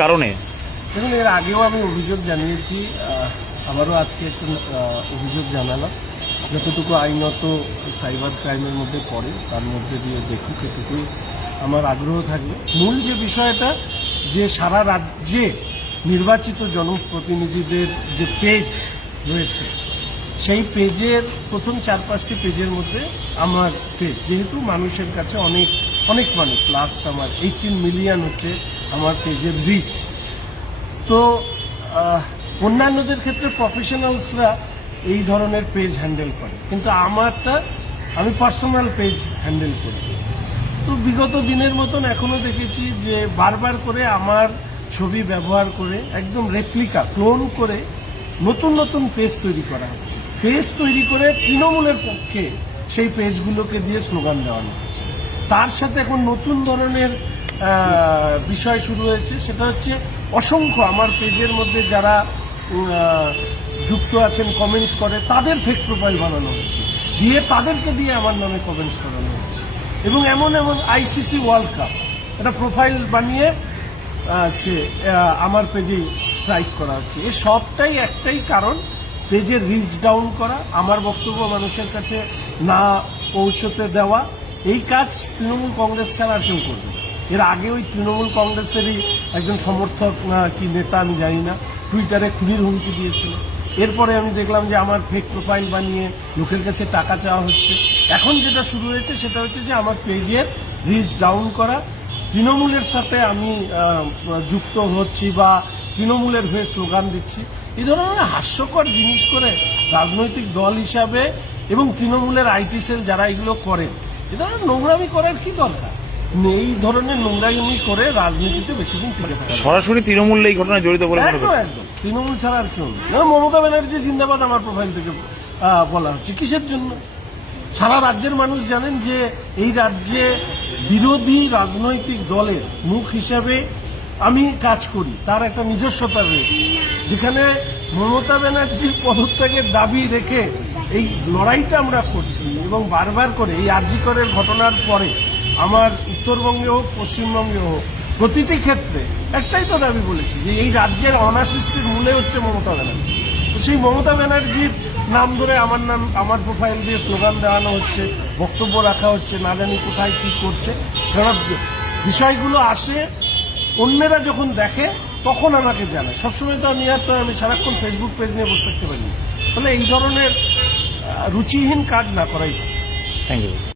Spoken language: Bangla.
কারণে? দেখুন, এর আগেও আমি অভিযোগ জানিয়েছি, আবারও আজকে একটু অভিযোগ জানালাম। যতটুকু আইনত সাইবার ক্রাইমের মধ্যে পড়ে তার মধ্যে দিয়ে দেখুক, এটুকুই আমার আগ্রহ থাকবে। মূল যে বিষয়টা, যে সারা রাজ্যে নির্বাচিত জনপ্রতিনিধিদের যে পেজ রয়েছে, সেই পেজের প্রথম 4-5টি পেজের মধ্যে আমার পেজ, যেহেতু মানুষের কাছে অনেক অনেক মানুষ, লাস্ট আমার 18 মিলিয়ন হচ্ছে আমার পেজের রিচ। তো অন্যান্যদের ক্ষেত্রে প্রফেশনালসরা এই ধরনের পেজ হ্যান্ডেল করে, কিন্তু আমারটা আমি পার্সোনাল পেজ হ্যান্ডেল করি। তো বিগত দিনের মতন এখনো দেখেছি যে বারবার করে আমার ছবি ব্যবহার করে একদম রেপ্লিকা ক্লোন করে নতুন নতুন পেজ তৈরি করা হচ্ছে। পেজ তৈরি করে তৃণমূলের পক্ষে সেই পেজগুলোকে দিয়ে স্লোগান দেওয়ানো হচ্ছে। তার সাথে এখন নতুন ধরনের বিষয় শুরু হয়েছে, সেটা হচ্ছে অসংখ্য আমার পেজের মধ্যে যারা যুক্ত আছেন, কমেন্টস করে, তাদের ফেক প্রোফাইল বানানো হচ্ছে, দিয়ে তাদেরকে দিয়ে আমার নামে কমেন্টস করানো হচ্ছে। এবং এমন এমন আইসিসি ওয়ার্ল্ড কাপ একটা প্রোফাইল বানিয়ে আমার পেজে স্ট্রাইক করা হচ্ছে। এ সবটাই একটাই কারণ, পেজের রিচ ডাউন করা, আমার বক্তব্য মানুষের কাছে না পৌঁছতে দেওয়া। এই কাজ তৃণমূল কংগ্রেস ছাড়া আর কেউ করবে। এর আগে ওই তৃণমূল কংগ্রেসেরই একজন সমর্থক না কি নেতা আমি জানি না, টুইটারে খুনির হুমকি দিয়েছিল। এরপরে আমি দেখলাম যে আমার ফেক প্রোফাইল বানিয়ে লোকের কাছে টাকা চাওয়া হচ্ছে। এখন যেটা শুরু হয়েছে সেটা হচ্ছে যে আমার পেজের রিচ ডাউন করা, তৃণমূলের সাথে আমি যুক্ত হচ্ছি বা তৃণমূলের হয়ে স্লোগান দিচ্ছি, এই ধরনের হাস্যকর জিনিস করে রাজনৈতিক দল হিসাবে এবং তৃণমূলের আইটি সেল যারা এগুলো করেন, এ ধরনের নোংরামি করার কি দরকার? এই ধরনের নোংরামি করে রাজনীতিতে বেশি দিন টিকে থাকা। সরাসরি তৃণমূল এই ঘটনায় জড়িত বলে মনে একদম একদম তৃণমূল ছাড়া আর কেউ নেই। মমতা ব্যানার্জি জিন্দাবাদ আমার প্রোফাইল থেকে বলা হচ্ছে, কিসের জন্য? সারা রাজ্যের মানুষ জানেন যে এই রাজ্যে বিরোধী রাজনৈতিক দলের মুখ হিসাবে আমি কাজ করি, তার একটা নিজস্বতা রয়েছে। যেখানে মমতা ব্যানার্জির পদত্যাগের দাবি রেখে এই লড়াইটা আমরা করছি, এবং বারবার করে এই আরজি করের ঘটনার পরে আমার উত্তরবঙ্গে হোক পশ্চিমবঙ্গে হোক প্রতিটি ক্ষেত্রে একটাই তো দাবি বলেছি যে এই রাজ্যের অনাসৃষ্টির মূলে হচ্ছে মমতা ব্যানার্জি। তো সেই মমতা ব্যানার্জির নাম ধরে আমার প্রোফাইল দিয়ে স্লোগান দেওয়ানো হচ্ছে, বক্তব্য রাখা হচ্ছে, না জানি কোথায় কি করছে। কারণ বিষয়গুলো আসে, অন্যেরা যখন দেখে তখন আমাকে জানায়। সবসময় তো আমি সারাক্ষণ ফেসবুক পেজ নিয়ে বসে থাকতে পারি। ফলে এই ধরনের রুচিহীন কাজ না করাই। Thank you.